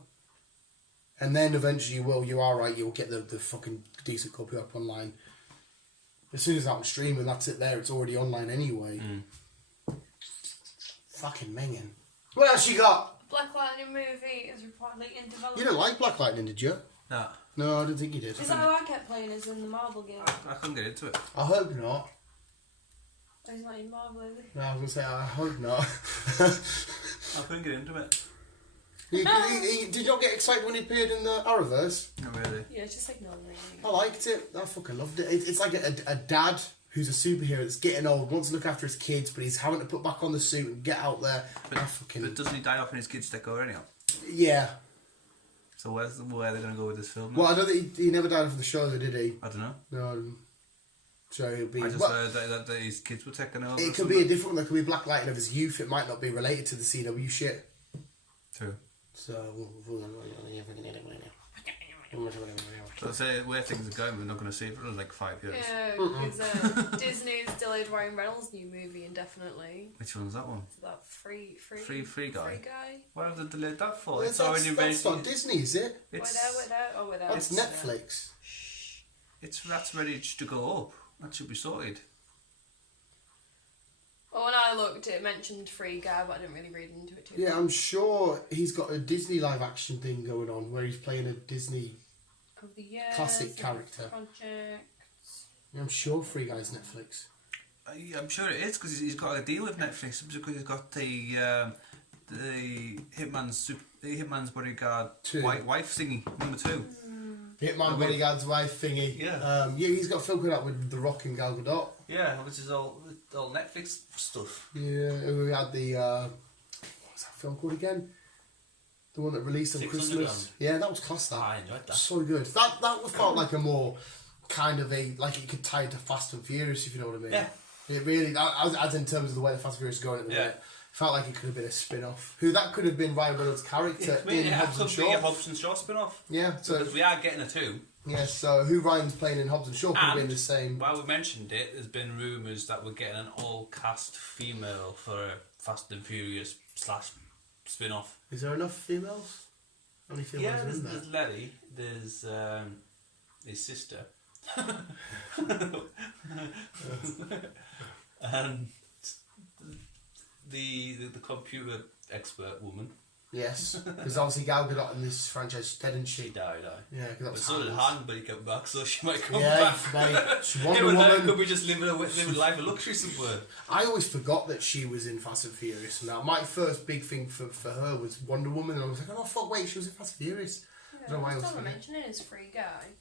And then eventually you are right, you'll get the fucking decent copy up online. As soon as it's out on streaming, that's it there. It's already online anyway. Fucking minging. What else you got? Black Lightning movie is reportedly in development. You didn't like Black Lightning, did you? No. No, I didn't think you did. Is that how I kept playing as in the Marvel game? I couldn't get into it. I hope not. Oh, he's not in Marvel, is he? No, I was going to say, I hope not. I couldn't get into it. Did you not get excited when he appeared in the Arrowverse? Not really. Yeah, just ignore me. I liked it. I fucking loved it. It's like a dad who's a superhero that's getting old, wants to look after his kids, but he's having to put back on the suit and get out there. But doesn't he die off in his kids take over anyhow? Yeah. So where are they going to go with this film? Well, I don't think he never died from the show, though, did he? I don't know. No. So it'll be. I just heard that his kids were taken over. It could be a different one. There could be Black Lightning of his youth. It might not be related to the CW shit. True. So say where things are going, we're not going to see it for like 5 years. Yeah, because Disney's delayed Ryan Reynolds' new movie indefinitely. Which one's that one? Is that free guy? Free guy. Why have they delayed that for? Well, it's already that's not Disney, is it? Without. That's Netflix. That's ready to go up. That should be sorted. Well, when I looked, it mentioned Free Guy, but I didn't really read into it too much. Yeah, I'm sure he's got a Disney live action thing going on where he's playing a Disney classic character. Yeah, I'm sure Free Guy's Netflix. I'm sure it is because he's got a deal with Netflix because he's got the Hitman's Bodyguard wife thingy #2. Hitman Bodyguard's wife thingy. Yeah. He's got a film coming out with The Rock and Gal Gadot. Yeah, which is all Netflix stuff. Yeah, we had the what was that film called again? The one that released on Christmas. Yeah, that was class. That I enjoyed that. So good. That felt like a more kind of like it could tie into Fast and Furious, if you know what I mean. Yeah. It really, as in terms of the way the Fast and Furious is going at the minute, felt like it could have been a spin-off. That could have been Ryan Reynolds' character in Hobbs and Shaw. Be a Hobbs and Shaw spin-off. Yeah, so because we are getting a 2. Yes, so who Ryan's playing in Hobbs and Shaw could be in the same. While we mentioned it, there's been rumours that we're getting an all-cast female for a Fast and Furious / spin-off. Is there enough females? How many females are in there? There's Letty, there's his sister, and the computer expert woman. Yes, because obviously Gal Gadot in this franchise dead, and She died, Yeah, because that was so did Han, but he came back, so she might come yeah, back. mate, she Wonder Woman. Could we just live a life of luxury somewhere? I always forgot that she was in Fast and Furious. And that my first big thing for her was Wonder Woman, and I was like, oh fuck, wait, she was in Fast and Furious. Yeah, I don't know why I was still forgetting. mentioning is Free Guy.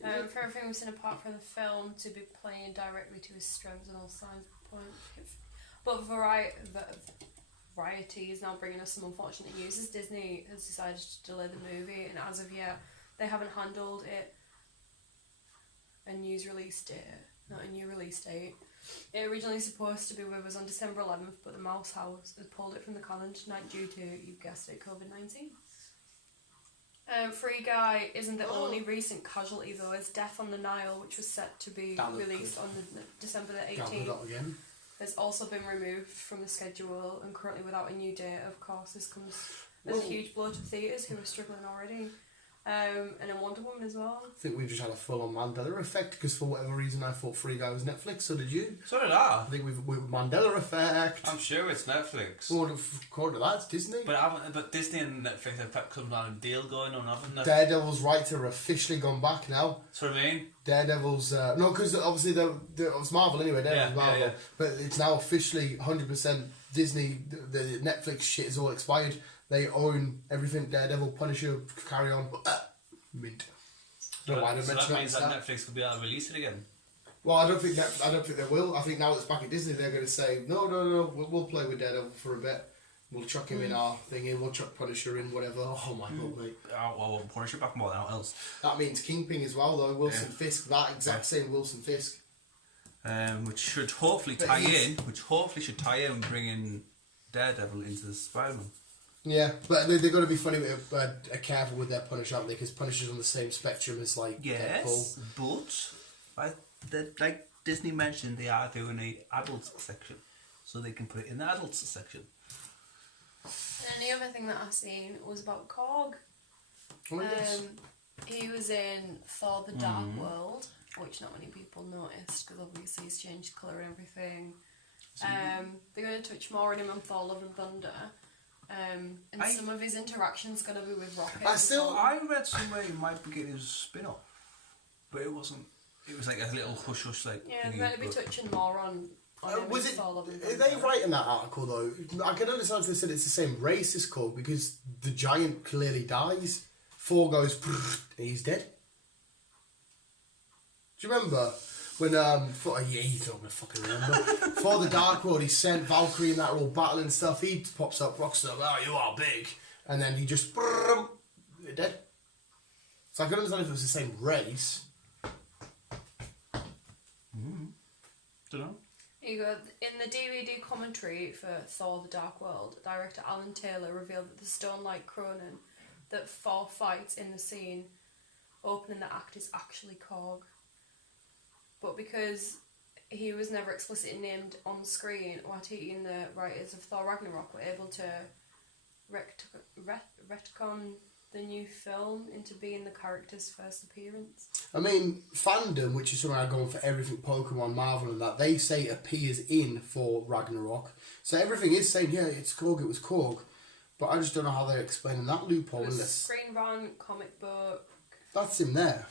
For everything we've seen apart from the film, to be playing directly to his strengths and all signs point. But Variety is now bringing us some unfortunate news as Disney has decided to delay the movie, and as of yet, they haven't handled it a new release date. It originally supposed to be with us on December 11th, but the Mouse House has pulled it from the calendar tonight due to, you guessed it, COVID-19. Free Guy isn't the only recent casualty though, as Death on the Nile, which was set to be released on December the 18th, has also been removed from the schedule and currently without a new date. Of course, this comes as a huge blow to theatres who are struggling already. And in Wonder Woman as well. I think we've just had a full-on Mandela effect, because for whatever reason I thought Free Guy was Netflix, so did you? So did I. I think we've Mandela effect. I'm sure it's Netflix. Well, according to that, it's Disney. But Disney and Netflix have come down a deal going on, haven't they? Daredevil's rights are officially gone back now. That's what I mean. Daredevil's no, because obviously it was Marvel anyway. Daredevil's Marvel, yeah. But it's now officially 100% Disney. The Netflix shit is all expired. They own everything. Daredevil, Punisher, carry on. Mint. So that means that Netflix will be able to release it again. Well, I don't think they will. I think now it's back at Disney, they're going to say no. We'll play with Daredevil for a bit. We'll chuck him in our thing in. We'll chuck Punisher in, whatever. Oh my god, mate. Well, Punisher back more than anything else. That means Kingpin as well, though. Wilson Fisk, that exact same Wilson Fisk. Which should hopefully tie in. Which hopefully should tie in, bringing Daredevil into the Spider-Man. Yeah, but they're going to be funny careful with their Punisher, aren't they? Because Punisher's on the same spectrum as like Deadpool. But like Disney mentioned, they are doing an adults section, so they can put it in the adults section. And the other thing that I seen was about Korg. Oh, yes. He was in Thor: The Dark World, which not many people noticed because obviously he's changed colour and everything. They're going to touch more on him on Thor: Love and Thunder. And some of his interactions going to be with Rocket. I read somewhere he might be getting his spin-off, but it wasn't. It was like a little hush like. Yeah, they're going to be touching more on was it? Are they right in that article though? I can understand if they said it's the same race as Korg, because the giant clearly dies. Thor goes, and he's dead. Do you remember? When, he's not gonna fucking remember. For the Dark World, he sent Valkyrie and that are all battling and stuff. He pops up, rocks up, oh, you are big. And then he just, they're dead. So I can understand if it was the same race. Don't know. Here you go. In the DVD commentary for Thor: The Dark World, director Alan Taylor revealed that the stone-like Cronin that Thor fights in the scene opening the act is actually Korg. But because he was never explicitly named on screen, Waititi and the writers of Thor Ragnarok were able to retcon the new film into being the character's first appearance. I mean, fandom, which is something I go on for everything Pokemon, Marvel and that, they say appears in for Ragnarok. So everything is saying, yeah, it's Korg, it was Korg. But I just don't know how they're explaining that loophole. Screen run, comic book. That's him there.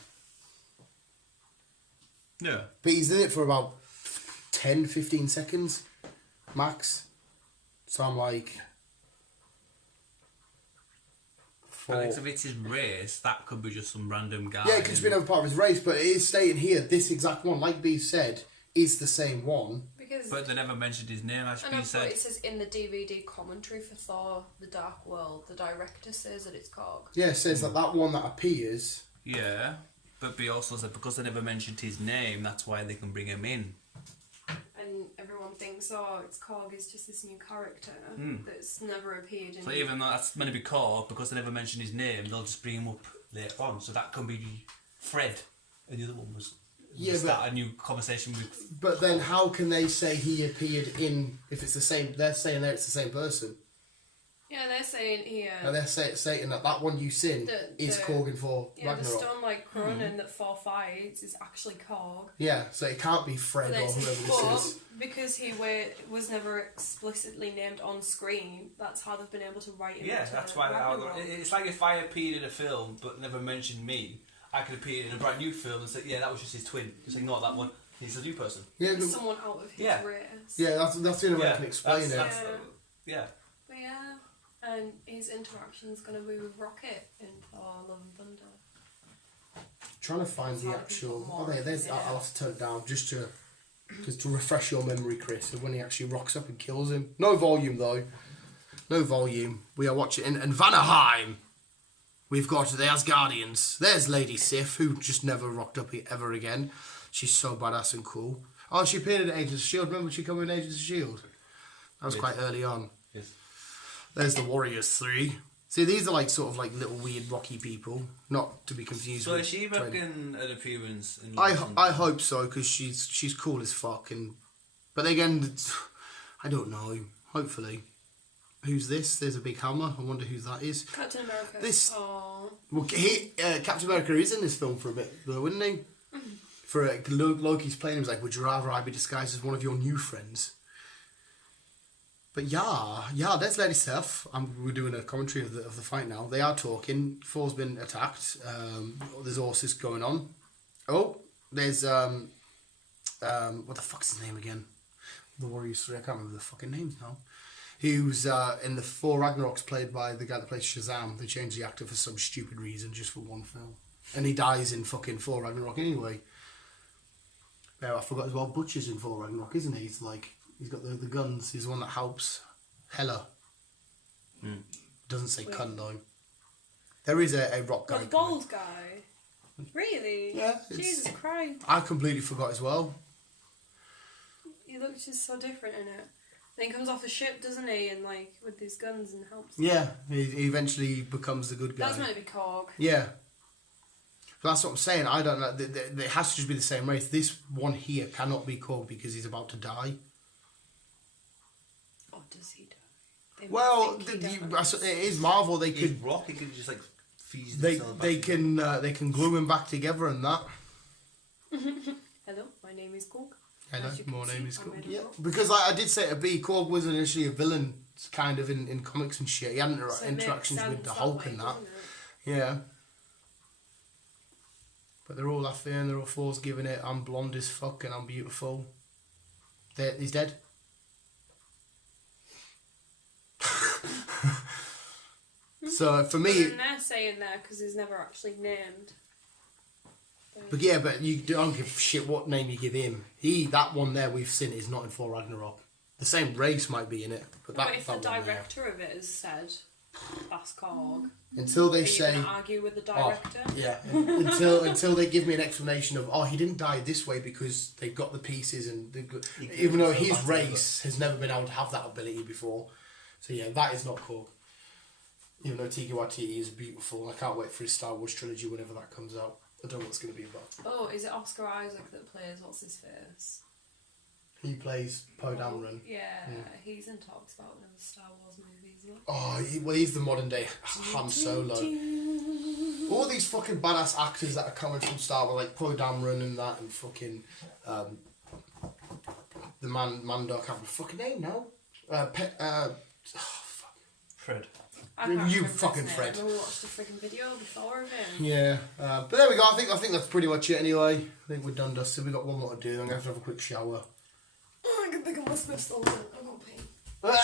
Yeah. But he's in it for about 10-15 seconds max. So I'm like, Alex, if it's his race, that could be just some random guy. Yeah, because it's been over part of his race, but it is stating here, this exact one, like B said, is the same one. But they never mentioned his name, as B said. It says in the DVD commentary for Thor: The Dark World, the director says that it's Korg. Yeah, it says that one that appears. Yeah, but B also said because they never mentioned his name, that's why they can bring him in. And everyone thinks, it's Korg is just this new character that's never appeared in. So even though that's meant to be Korg, because they never mentioned his name, they'll just bring him up later on. So that can be Fred, and the other one was start a new conversation with. But then, how can they say he appeared in if it's the same? They're saying there it's the same person. Yeah, they're saying here. And they're saying that one you seen is Korg for Ragnarok. The stone like Cronin that 4 fights is actually Korg. Yeah, so it can't be Fred or whoever this is. Because he was never explicitly named on screen, that's how they've been able to write him. Yeah, that's why it's like if I appeared in a film but never mentioned me, I could appear in a brand new film and say, yeah, that was just his twin. Just ignore that one. He's a new person. Yeah, someone out of his race. Yeah, that's the only way I can explain it. Yeah. But yeah, and his interaction's going to be with Rocket in Thor: Love and Thunder. Trying to find the actual. Oh, there's. I'll have to turn it down just to refresh your memory, Chris, of when he actually rocks up and kills him. No volume though. No volume. We are watching in Vanaheim. We've got the Asgardians. There's Lady Sif, who just never rocked up ever again. She's so badass and cool. Oh, she appeared in Agents of S.H.I.E.L.D. Remember she came in Agents of S.H.I.E.L.D.? That was quite early on. Yes. There's the Warriors 3. See, these are like sort of like little weird rocky people, not to be confused with. So is she making an appearance in I hope so, because she's cool as fuck. But again, I don't know. Hopefully. Who's this? There's a big hammer. I wonder who that is. Captain America. Well, Captain America is in this film for a bit, though, isn't he? For Loki's playing him, he's like, would you rather I be disguised as one of your new friends? But yeah, there's Lady Sif. We're doing a commentary of the fight now. They are talking. Thor's been attacked. There's horses going on. Oh, there's what the fuck's his name again? The Warriors 3. I can't remember the fucking names now. Who's in the Thor Ragnarok's played by the guy that plays Shazam. They changed the actor for some stupid reason, just for one film, and he dies in fucking Thor Ragnarok anyway. Yeah, I forgot as well. Butcher's in Thor Ragnarok, isn't he? He's got the guns. He's the one that helps Hela. Doesn't say cunt though. There is a rock guy. The bald guy. Really? Yeah. Jesus Christ. I completely forgot as well. He looks just so different in it. Then he comes off the ship, doesn't he? And like with his guns and helps. Yeah, he eventually becomes the good guy. That's meant to be Korg. Yeah. But that's what I'm saying. I don't know. It has to just be the same race. This one here cannot be Korg because he's about to die. Or does he die? Well, it is Marvel. They could rock. He could just like fuse they can glue him back together and that. Hello, my name is Korg. Hello, my name is Korg. Yeah, because I did say to be Korg was initially a villain, kind of in comics and shit. He had interactions with the Hulk and that. Yeah. But they're all laughing, they're all Thor's giving it, I'm blonde as fuck and I'm beautiful. He's dead. So for me... But they're saying that because he's never actually named. But yeah, but you don't give a shit what name you give him. That one there we've seen is not in Thor Ragnarok. The same race might be in it, but if the director of it has said that's Korg, until they say, gonna argue with the director. Yeah, until they give me an explanation of he didn't die this way because they got the pieces and even though his race has never been able to have that ability before. So yeah, that is not Korg. Even though Taika Waititi is beautiful, I can't wait for his Star Wars trilogy whenever that comes out. I don't know what it's going to be about. Oh, is it Oscar Isaac that plays what's his face? He plays Poe Dameron. Yeah, he's in talks about one of the Star Wars movies. He's the modern day Han Solo. All these fucking badass actors that are coming from Star Wars, like Poe Dameron and that, and fucking the Mando. I can't remember the fucking name now. Fred. You fucking Fred. I watched the freaking video before of him. Yeah, but there we go. I think that's pretty much it anyway. I think we're done, dusted. We've got one more to do. I'm going to have a quick shower. I can think of my Smith's all I'm going to pee. But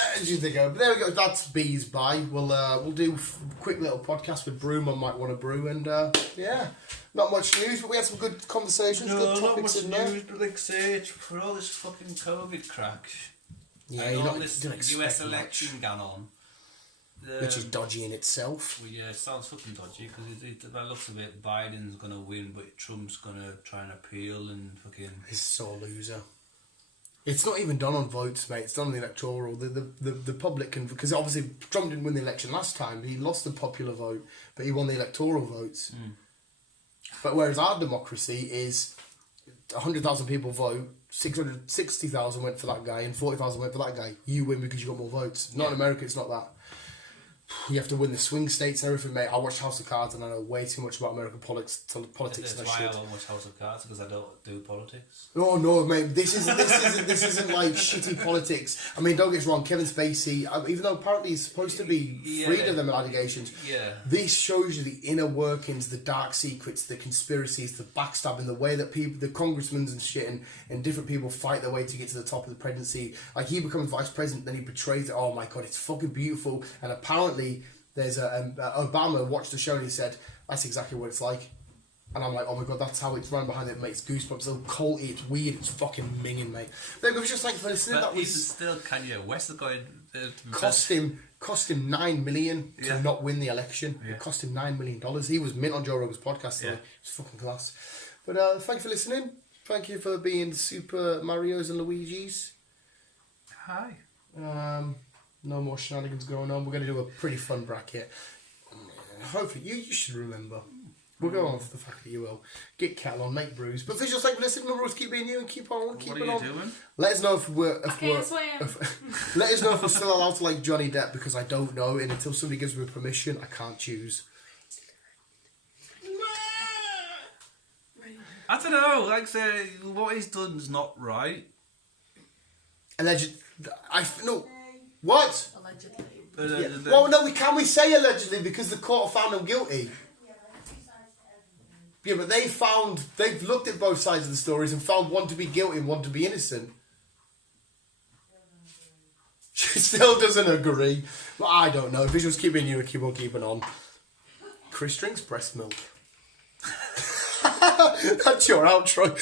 there we go. That's Bees by. We'll do a quick little podcast with Broom. I might want to brew, and not much news, but we had some good conversations, good topics in there. Not much news, but like I say, for all this fucking COVID crack, yeah, and all this US election going on. Which is dodgy in itself. Well, yeah, it sounds fucking dodgy because by the looks of it, Biden's going to win, but Trump's going to try and appeal and fucking... He's so a loser. It's not even done on votes, mate. It's done on the electoral. The public can... Because obviously Trump didn't win the election last time. He lost the popular vote, but he won the electoral votes. But whereas our democracy is 100,000 people vote, 660,000 went for that guy, and 40,000 went for that guy. You win because you got more votes. Not in America, it's not that. You have to win the swing states and everything, mate. I watch House of Cards and I know way too much about American politics. That's why I don't watch House of Cards, because I don't do politics. Oh no, mate! This isn't like shitty politics. I mean, don't get us wrong. Kevin Spacey, even though apparently he's supposed to be freed of them allegations, this shows you the inner workings, the dark secrets, the conspiracies, the backstabbing, the way that people, the congressmen and shit, and different people fight their way to get to the top of the presidency. Like he becomes vice president, then he betrays it. Oh my god, it's fucking beautiful. And apparently, there's Obama watched the show and he said that's exactly what it's like. And I'm like, oh my god, that's how it's run behind it. It makes goosebumps. So culty, it's weird, it's fucking minging, mate. But it was just like for listening. But that was still Kanye West going. Cost him $9 million to not win the election. Yeah. It cost him $9 million. He was mint on Joe Rogan's podcast. So it's fucking class. But thank you for listening. Thank you for being Super Marios and Luigis. Hi. No more shenanigans going on. We're going to do a pretty fun bracket. Hopefully, you should remember. We'll go on for the fact that you will. Get Cal on, make brews. But visuals, thank you for listening. Remember, always keep being you and keep on, keep it on. What are you doing? Let us know if we're let us know if we're still allowed to like Johnny Depp, because I don't know, and until somebody gives me permission, I can't choose. I don't know. Like say, what he's done is not right. Alleged. No. What? Allegedly. Well, no, we say allegedly because the court found him guilty. Yeah, but they've looked at both sides of the stories and found one to be guilty and one to be innocent. She still doesn't agree. But I don't know. Visuals keep being you and keep on keeping on. Chris drinks breast milk. That's your outro.